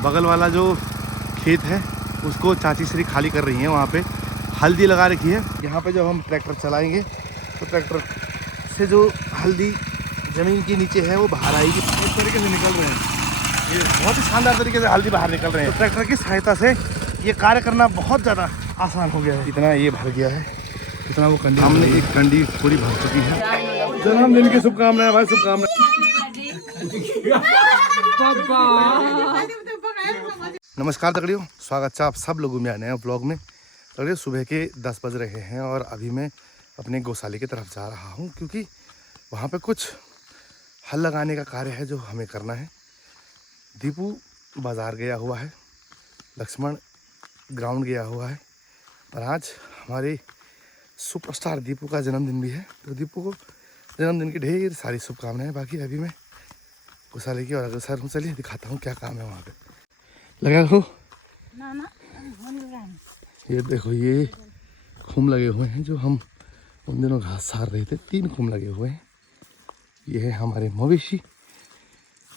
बगल वाला जो खेत है उसको चाची श्री खाली कर रही हैं। वहाँ पे हल्दी लगा रखी है। यहाँ पे जब हम ट्रैक्टर चलाएंगे तो ट्रैक्टर से जो हल्दी ज़मीन के नीचे है वो बाहर आएगी। इस तरीके से निकल रहे हैं, ये बहुत ही शानदार तरीके से हल्दी बाहर निकल रहे हैं। तो ट्रैक्टर की सहायता से ये कार्य करना बहुत ज़्यादा आसान हो गया है। इतना ये भर गया है, इतना वो कंडी, हमने एक कंडी पूरी भर चुकी है। जन्मदिन की शुभकामनाएं भाई, शुभकामनाएं। नमस्कार तगड़ियों, स्वागत है आप सब लोगों में नए ब्लॉग में। तगड़ियों, सुबह के 10 बज रहे हैं और अभी मैं अपने गौशाले की तरफ जा रहा हूं क्योंकि वहां पे कुछ हल लगाने का कार्य है जो हमें करना है। दीपू बाज़ार गया हुआ है, लक्ष्मण ग्राउंड गया हुआ है और आज हमारे सुपरस्टार दीपू का जन्मदिन भी है। तो दीपू को जन्मदिन की ढेर सारी शुभकामनाएं। बाकी अभी मैं गौशाले की और अग्रसर हूँ, चलिए दिखाता हूँ क्या काम है वहाँ पे। लगा हो ये देखो, ये खूम लगे हुए हैं जो हम उन दिनों घास सार रहे थे। 3 खूम लगे हुए हैं। ये है हमारे मवेशी,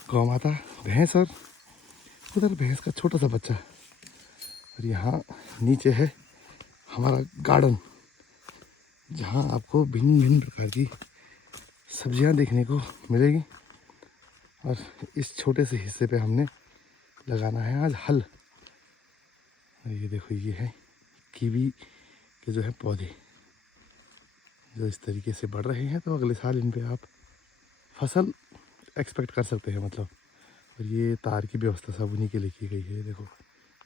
गौ माता, भैंस और उधर भैंस का छोटा सा बच्चा। और यहाँ नीचे है हमारा गार्डन जहाँ आपको भिन्न भिन्न प्रकार की सब्जियाँ देखने को मिलेगी। और इस छोटे से हिस्से पे हमने लगाना है आज हल। और ये देखो, ये है कीवी के जो है पौधे जो इस तरीके से बढ़ रहे हैं। तो अगले साल इन पे आप फसल एक्सपेक्ट कर सकते हैं मतलब। और ये तार की व्यवस्था सब उन्हीं के लिए की गई है। देखो,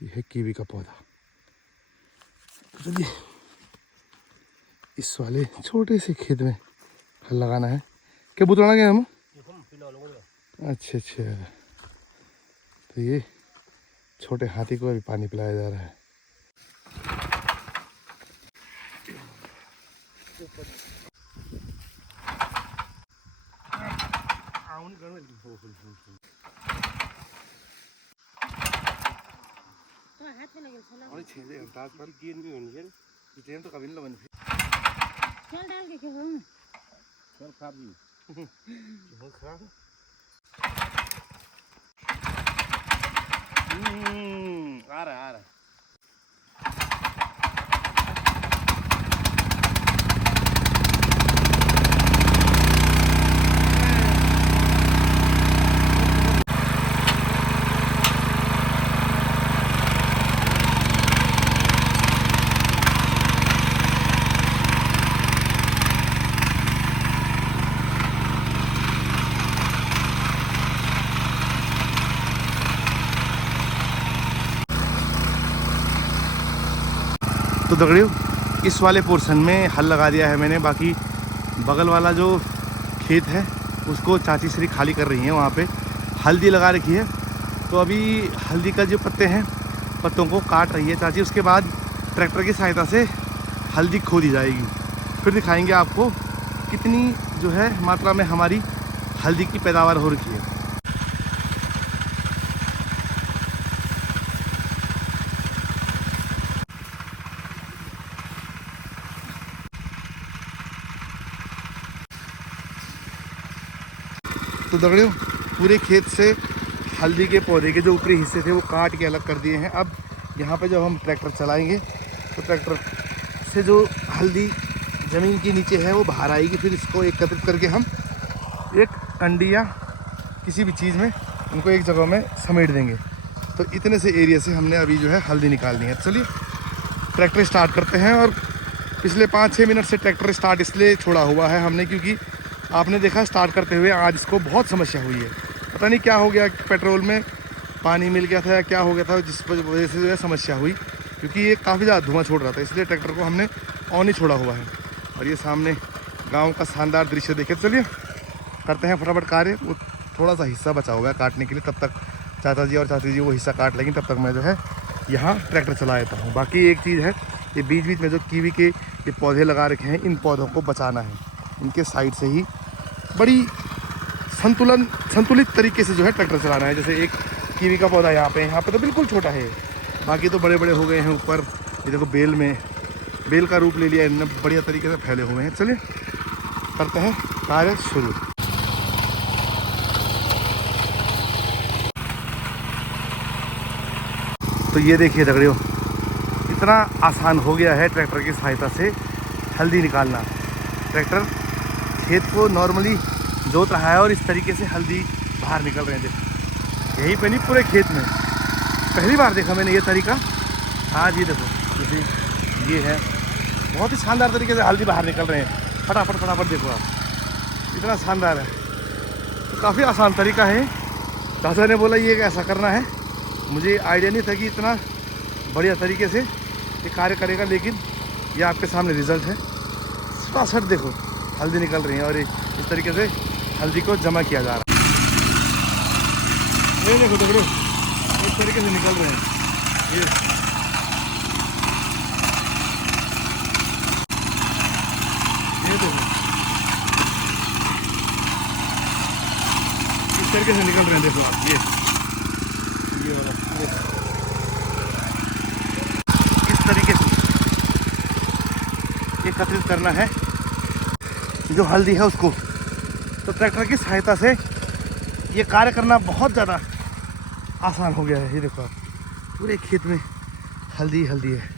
ये है कीवी का पौधा। तो चलिए इस वाले छोटे से खेत में हल लगाना है। क्या बुतलाना गया हम? अच्छा, तो ये छोटे हाथी को अभी पानी पिलाया जा रहा है। तो कभी नहीं लगन डाल के खराब आ रहा है। तो दगड़ियों, इस वाले पोर्शन में हल लगा दिया है मैंने। बाकी बगल वाला जो खेत है उसको चाची श्री खाली कर रही हैं। वहाँ पे हल्दी लगा रखी है। तो अभी हल्दी का जो पत्ते हैं, पत्तों को काट रही है चाची। उसके बाद ट्रैक्टर की सहायता से हल्दी खो दी जाएगी। फिर दिखाएंगे आपको कितनी जो है मात्रा में हमारी हल्दी की पैदावार हो रखी है। तो दगड़ियों, पूरे खेत से हल्दी के पौधे के जो ऊपरी हिस्से थे वो काट के अलग कर दिए हैं। अब यहाँ पे जब हम ट्रैक्टर चलाएंगे तो ट्रैक्टर से जो हल्दी ज़मीन के नीचे है वो बाहर आएगी। फिर इसको एकत्रित करके हम एक कंडी या किसी भी चीज़ में उनको एक जगह में समेट देंगे। तो इतने से एरिया से हमने अभी जो है हल्दी निकालनी है। चलिए ट्रैक्टर स्टार्ट करते हैं। और पिछले 5-6 मिनट से ट्रैक्टर स्टार्ट इसलिए छोड़ा हुआ है हमने क्योंकि आपने देखा स्टार्ट करते हुए आज इसको बहुत समस्या हुई है। पता नहीं क्या हो गया, पेट्रोल में पानी मिल गया था या क्या हो गया था जिस वजह से जो है समस्या हुई। क्योंकि ये काफ़ी ज़्यादा धुआं छोड़ रहा था, इसलिए ट्रैक्टर को हमने ऑन ही छोड़ा हुआ है। और ये सामने गांव का शानदार दृश्य देखे। चलिए करते हैं फटाफट कार्य। वो थोड़ा सा हिस्सा बचा हुआ है काटने के लिए, तब तक चाचा जी और चाची जी वो हिस्सा काट लेंगे। तब तक मैं जो है यहाँ ट्रैक्टर चला देता हूँ। बाकी एक चीज़ है, ये बीच बीच में जो कीवी के ये पौधे लगा रखे हैं, इन पौधों को बचाना है। इनके साइड से ही बड़ी संतुलित तरीके से जो है ट्रैक्टर चलाना है। जैसे एक कीवी का पौधा यहाँ पे तो बिल्कुल छोटा है, बाकी तो बड़े बड़े हो गए हैं ऊपर। ये देखो बेल का रूप ले लिया, इनने बढ़िया तरीके से फैले हुए हैं। चलिए करते हैं कार्य शुरू। तो ये देखिए दगड़ियों, इतना आसान हो गया है ट्रैक्टर की सहायता से हल्दी निकालना। ट्रैक्टर खेत को नॉर्मली जोत रहा है और इस तरीके से हल्दी बाहर निकल रहे हैं। देखो यहीं पे नहीं, पूरे खेत में पहली बार देखा मैंने ये तरीका। आज ये देखो, जैसे ये है, बहुत ही शानदार तरीके से हल्दी बाहर निकल रहे हैं। फटाफट फटाफट देखो आप, इतना शानदार है। तो काफ़ी आसान तरीका है। चाचा ने बोला ये ऐसा करना है, मुझे आइडिया नहीं था कि इतना बढ़िया तरीके से ये कार्य करेगा, लेकिन ये आपके सामने रिजल्ट है। सटासट देखो हल्दी निकल रही है और इस तरीके से हल्दी को जमा किया जा रहा है। ये देखो टुकड़े इस तरीके से निकल रहे हैं। ये देखो इस तरीके से निकल रहे हैं। देखो आप ये वाला इस तरीके से एकत्रित करना है जो हल्दी है उसको। तो ट्रैक्टर की सहायता से ये कार्य करना बहुत ज़्यादा आसान हो गया है। ये देखो आप, पूरे खेत में हल्दी हल्दी है।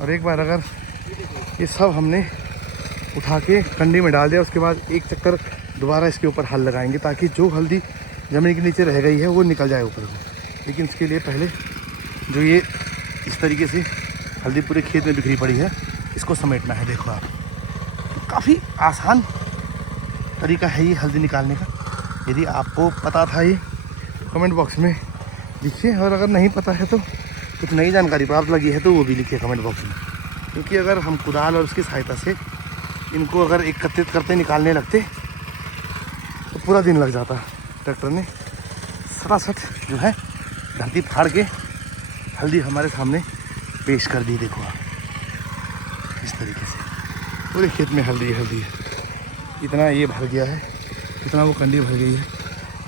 और एक बार अगर ये सब हमने उठा के कंडी में डाल दिया, उसके बाद एक चक्कर दोबारा इसके ऊपर हल लगाएंगे ताकि जो हल्दी ज़मीन के नीचे रह गई है वो निकल जाए ऊपर को। लेकिन इसके लिए पहले जो ये इस तरीके से हल्दी पूरे खेत में बिखरी पड़ी है, इसको समेटना है। देखो आप, काफ़ी आसान तरीका है ये हल्दी निकालने का। यदि आपको पता था ये तो कमेंट बॉक्स में लिखिए, और अगर नहीं पता है तो कुछ नई जानकारी प्राप्त लगी है तो वो भी लिखिए कमेंट बॉक्स में। क्योंकि अगर हम कुदाल और उसकी सहायता से इनको अगर एकत्रित करते निकालने लगते तो पूरा दिन लग जाता। ट्रैक्टर ने सरासर जो है धरती फाड़ के हल्दी हमारे सामने पेश कर दी। देखो आप इस तरीके से पूरे खेत में हल्दी हल्दी है। इतना ये भर गया है, इतना वो कंडी भर गई है।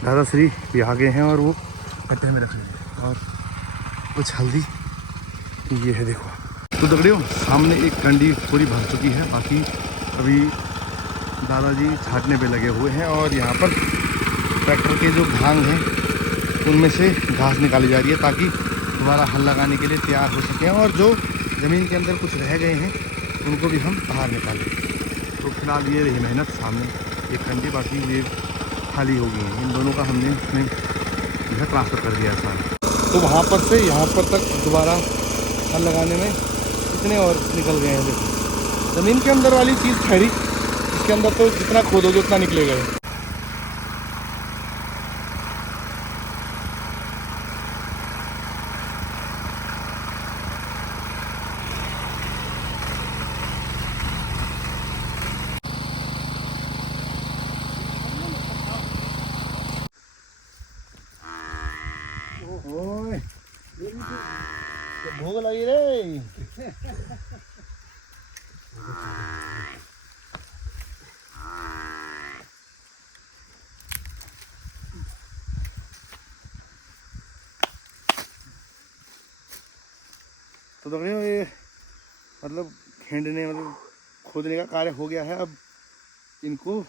दादाश्री भी आ गए हैं और वो कट्टे में रख लेंगे। और कुछ हल्दी ये है देखो। तो दगड़ियों सामने एक कंडी पूरी भर चुकी है, बाकी अभी दादाजी छाटने पे लगे हुए हैं। और यहाँ पर ट्रैक्टर के जो भांग हैं उनमें से घास निकाली जा रही है ताकि दोबारा हल लगाने के लिए तैयार हो सकें, और जो ज़मीन के अंदर कुछ रह गए हैं उनको भी हम बाहर निकालें। तो फिलहाल ये रही मेहनत। सामने एक कंडी, बाकी ये खाली हो गई है। इन दोनों का हमने उसमें जो है ट्रांसफ़र कर दिया सारा। तो वहाँ पर से यहाँ पर तक दोबारा हल लगाने में कितने और निकल गए हैं। देखो ज़मीन के अंदर वाली चीज़ ठहरी, इसके अंदर तो जितना खोदोगे उतना निकलेगा। ओए भूख लगी रे। तो दगड़ियों ये मतलब खेंडने मतलब खोदने का कार्य हो गया है। अब इनको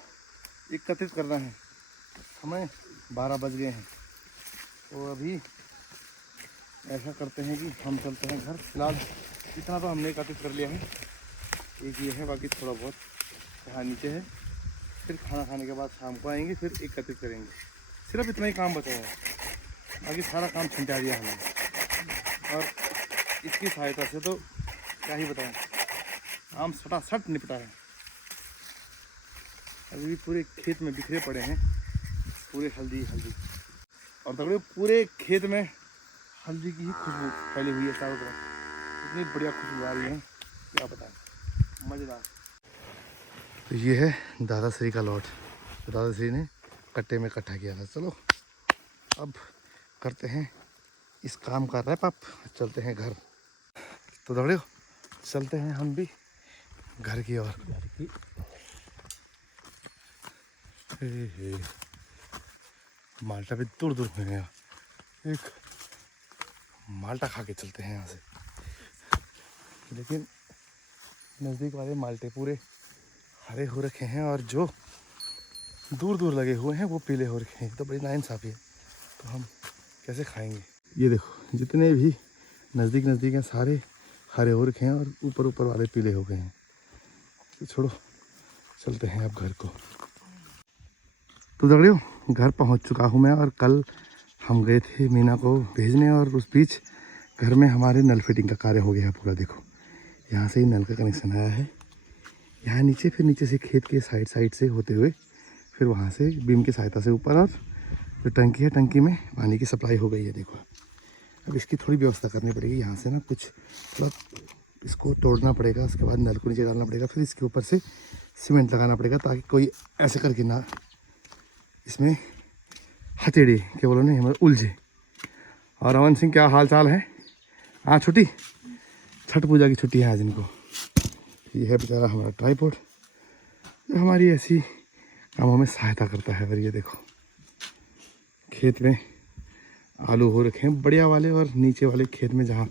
एकत्रित करना है। समय 12 बज गए हैं, तो अभी ऐसा करते हैं कि हम चलते हैं घर। फिलहाल इतना तो हमने एकत्रित कर लिया है। एक ये है, बाकी थोड़ा बहुत यहाँ नीचे है। फिर खाना खाने के बाद शाम को आएंगे, फिर एकत्रित करेंगे। सिर्फ इतना ही काम बचा है, बाकी सारा काम छिंटा दिया हमने। और इसकी सहायता से तो क्या ही बताएं, काम सटासट निपटा है। अभी भी पूरे खेत में बिखरे पड़े हैं पूरे हल्दी हल्दी। और दगड़े पूरे खेत में हल्दी की ही खुशबू फैली हुई है चारों तरफ। इतनी बढ़िया खुशबू आ रही है, क्या बताएं, मज़ेदार। तो ये है दादाश्री का लॉट, तो दादाश्री ने कट्टे में इकट्ठा किया था। चलो अब करते हैं इस काम का रैप अप, चलते हैं घर। तो दगड़े चलते हैं हम भी घर की ओर। माल्टा भी दूर दूर में गया, एक माल्टा खा के चलते हैं यहाँ से। लेकिन नज़दीक वाले माल्टे पूरे हरे हो रखे हैं और जो दूर दूर लगे हुए हैं वो पीले हो रखे हैं। तो बड़ी नाइंसाफ़ी है, तो हम कैसे खाएंगे। ये देखो जितने भी नज़दीक नज़दीक हैं, सारे हरे हो रखे हैं और ऊपर ऊपर वाले पीले हो गए हैं। तो छोड़ो, चलते हैं अब घर को। तो दगड़ियों घर पहुंच चुका हूं मैं, और कल हम गए थे मीना को भेजने, और उस बीच घर में हमारे नल फिटिंग का कार्य हो गया है पूरा। देखो यहाँ से ही नल का कनेक्शन आया है, यहाँ नीचे, फिर नीचे से खेत के साइड से होते हुए फिर वहाँ से बीम की सहायता से ऊपर, और जो टंकी है टंकी में पानी की सप्लाई हो गई है। देखो अब इसकी थोड़ी व्यवस्था करनी पड़ेगी, यहाँ से ना कुछ मतलब इसको तोड़ना पड़ेगा, उसके बाद नल को नीचे डालना पड़ेगा, फिर इसके ऊपर से सीमेंट लगाना पड़ेगा, ताकि कोई ऐसे करके ना इसमें हथेड़ी क्या बोलो नहीं मतलब उलझे। और अमन सिंह क्या हाल चाल है? हाँ छुट्टी, छठ पूजा की छुट्टी है आज इनको। ये है बेचारा हमारा ट्राइपॉड, जो हमारी ऐसी कामों में सहायता करता है। और ये देखो खेत में आलू हो रखे हैं बढ़िया वाले, और नीचे वाले खेत में जहाँ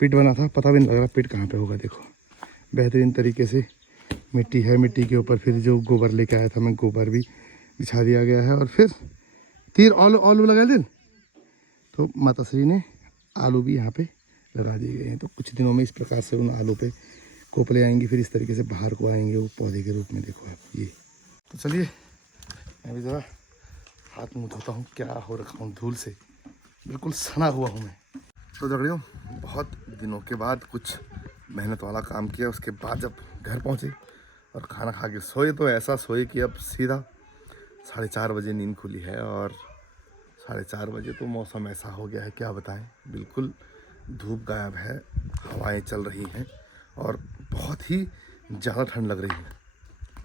पिट बना था पता भी नहीं लग रहा पिट कहाँ पे होगा। देखो बेहतरीन तरीके से मिट्टी है, मिट्टी के ऊपर फिर जो गोबर लेके आया था मैं, गोबर भी बिछा दिया गया है, और फिर तीर आलू लगा दिन तो माताश्री ने आलू भी यहाँ पे लगा दिए गए हैं। तो कुछ दिनों में इस प्रकार से उन आलू पे कोपले आएंगी, फिर इस तरीके से बाहर को आएंगे वो पौधे के रूप में। देखो आप ये। तो चलिए मैं भी ज़रा हाथ मुँह धोता हूँ, क्या हो रखा हूँ धूल से, बिल्कुल सना हुआ हूँ मैं। तो दगड़ियों बहुत दिनों के बाद कुछ मेहनत वाला काम किया, उसके बाद जब घर पहुँचे और खाना खा के सोए, तो ऐसा सोए कि अब सीधा 4:30 बजे नींद खुली है। और 4:30 बजे तो मौसम ऐसा हो गया है क्या बताएं, बिल्कुल धूप गायब है, हवाएं चल रही हैं और बहुत ही ज़्यादा ठंड लग रही है।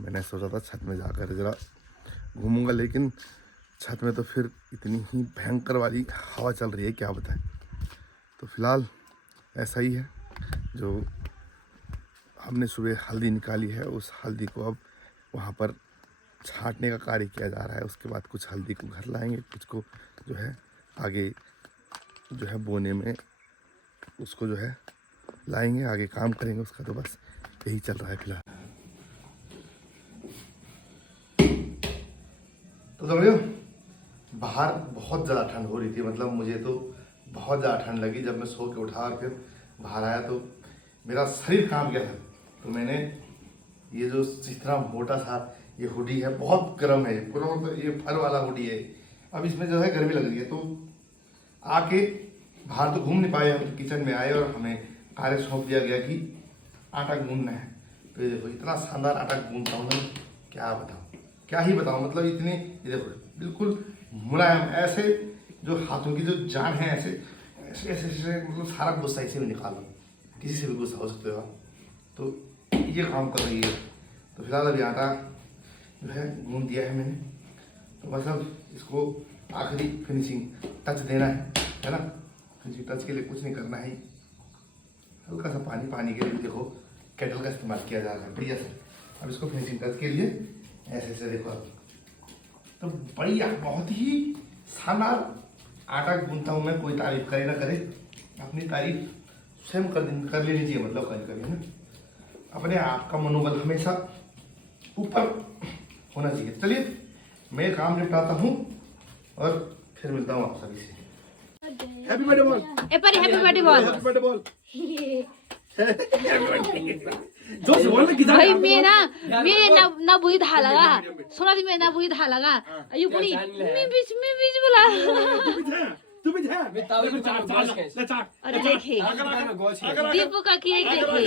मैंने सोचा था छत में जाकर ज़रा घूमूंगा, लेकिन छत में तो फिर इतनी ही भयंकर वाली हवा चल रही है क्या बताएं। तो फिलहाल ऐसा ही है, जो हमने सुबह हल्दी निकाली है उस हल्दी को अब वहाँ पर छांटने का कार्य किया जा रहा है। उसके बाद कुछ हल्दी को घर लाएंगे, कुछ को जो है आगे जो है बोने में उसको जो है लाएंगे, आगे काम करेंगे उसका। तो बस यही चल रहा है फिलहाल। तो दगड़ियों बाहर बहुत ज़्यादा ठंड हो रही थी, मतलब मुझे तो बहुत ज़्यादा ठंड लगी। जब मैं सो के उठा और फिर बाहर आया तो मेरा शरीर कांप गया था। तो मैंने ये जो इतना मोटा सा ये हुडी है, बहुत गर्म है पूरा, मतलब ये फर वाला हुडी है। अब इसमें जो है गर्मी लग रही है, तो आके बाहर तो घूम नहीं पाए हम, तो किचन में आए और हमें कार्य सौंप दिया गया कि आटा गूंदना है। तो ये देखो इतना शानदार आटा गूंदता हूँ मैं, क्या बताऊँ, क्या ही बताऊँ, मतलब इतने, ये देखो बिल्कुल मुलायम, ऐसे जो हाथों की जो जान है, ऐसे ऐसे ऐसे, ऐसे मतलब सारा गुस्सा इसे भी निकालो, किसी से भी गुस्सा हो सकते हो आप। तो ये काम कर रही है। तो फिलहाल अभी आटा जो है गूंद दिया है मैंने, तो बस अब इसको आखिरी फिनिशिंग टच देना है ना। फिनिशिंग टच के लिए कुछ नहीं करना है, हल्का सा पानी के लिए देखो केटल का इस्तेमाल किया जा रहा है बढ़िया से। अब इसको फिनिशिंग टच के लिए ऐसे ऐसे देखो अब तो बढ़िया, बहुत ही शानदार आटा गूंथता हूँ मैं। कोई तारीफ करे ना करे, अपनी तारीफ स्वयं कर लेनी चाहिए, मतलब कभी ना अपने आप का मनोबल हमेशा ऊपर होना चाहिए। चलिए मैं काम निपटाता हूँ और फिर मिलता हूँ आप सभी से। हैप्पी बर्थडे बोल, हैप्पी बर्थडे बोल, हैप्पी बर्थडे बोल। भाई मैं ना बुरी था लगा, सोना दी मैं ना बुरी था लगा, अयो पुनी मैं बीच बोला। तू भी था मैं ताऊ को चाट अरे देखे दीपू का केक देखे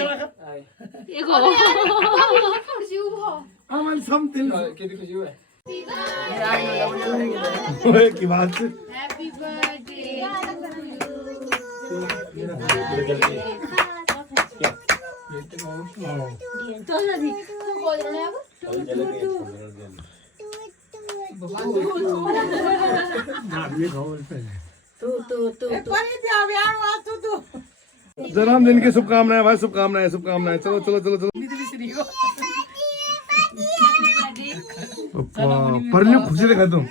देखो अमन सम दिल के खुशी हुआ ओए की बात से हैप्पी बर्थडे तो नहीं बोल रहे हैं जन्मदिन की शुभकामनाएं भाई, शुभकामनाएं। चलो चलो चलो चलो। परली खुशी दिखा तुम,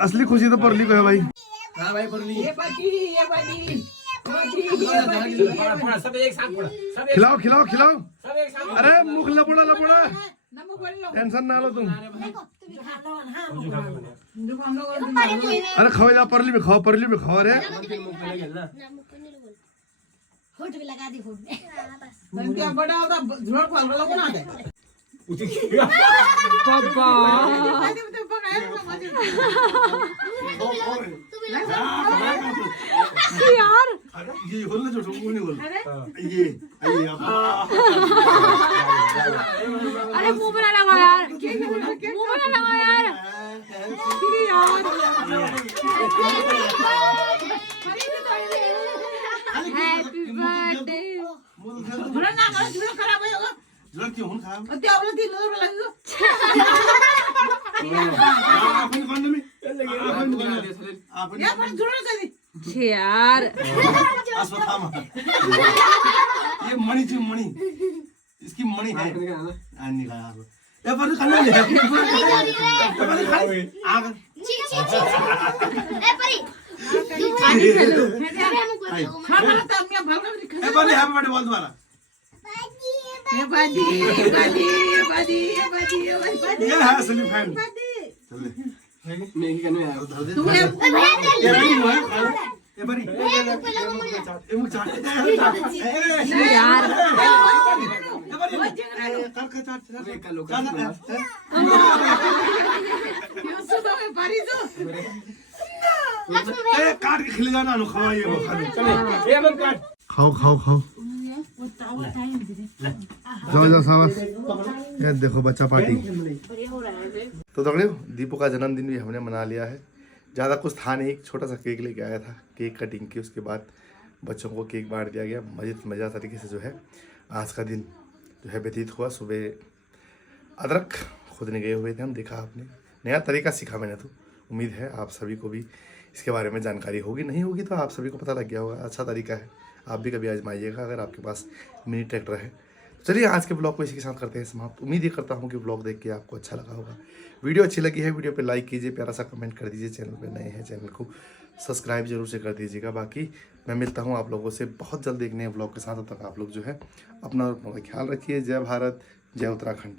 असली खुशी तो परली को है भाई। हां भाई परली ये पार्टी सब एक साथ पड़ा, सब खिलाओ सब एक साथ। अरे मुख लपड़ा टेंशन ना लो तुम। अरे खाओ, जाओ परली में खाओ, परली में खाओ। अरे होठ भी लगा दी, होठ में। क्या बड़ा होता झोड़ पाल वाला कौन आता है? पापा यार ये बोल ना, जो नहीं बोल ये अरे मुंह में ना लगा यार, मुंह में ना लगा यार। Happy birthday. झोड़ा ना करो, झोड़ा खराब होगा। झोड़ा क्यों हम खा? और क्या बोला 3 नंबर लगेगा? अपन दुकान में या पर झोड़ा कर दी। यार अस्पताल में ये मणि जी, मणि इसकी मणि है। नहीं खाया आप ये पर खाना ले आग खाना तो मैं भलका नहीं खा। ए बनी हैप्पी बर्थडे बोल तुम्हारा। ये बादी ये है असली फैन। चल मैं क्या नहीं आया तू ये बनी हुआ है ये बनी ये मुझ चाट यार ये बनी कर के चाट मैं कल लोग ए काट के खिला जाना नो खाओ ये खाने चले ये मन काट खाओ खाओ खाओ जाओ जाओ शाबाश। ये देखो बच्चा पार्टी। तो दगड़े दीपू का जन्मदिन भी हमने मना लिया है। ज़्यादा कुछ था नहीं, एक छोटा सा केक लेके आया था, केक कटिंग की, उसके बाद बच्चों को केक बांट दिया गया। मज़ा तरीके से जो है आज का दिन जो है व्यतीत हुआ। सुबह अदरक खुदने गए हुए थे हम, देखा आपने, नया तरीका सीखा मैंने। तो उम्मीद है आप सभी को भी इसके बारे में जानकारी होगी, नहीं होगी तो आप सभी को पता लग गया होगा। अच्छा तरीका है, आप भी कभी आजमाइएगा अगर आपके पास मिनी ट्रैक्टर है। चलिए आज के ब्लॉग को इसी के साथ करते हैं समाप्त। उम्मीद ये करता हूँ कि ब्लॉग देख के आपको अच्छा लगा होगा। वीडियो अच्छी लगी है, वीडियो पे लाइक कीजिए, प्यारा सा कमेंट कर दीजिए। चैनल पे नए हैं, चैनल को सब्सक्राइब जरूर से कर दीजिएगा। बाकी मैं मिलता हूँ आप लोगों से बहुत जल्द एक नए ब्लॉग के साथ। तब तक आप लोग जो है अपना ख्याल रखिए। जय भारत, जय उत्तराखंड।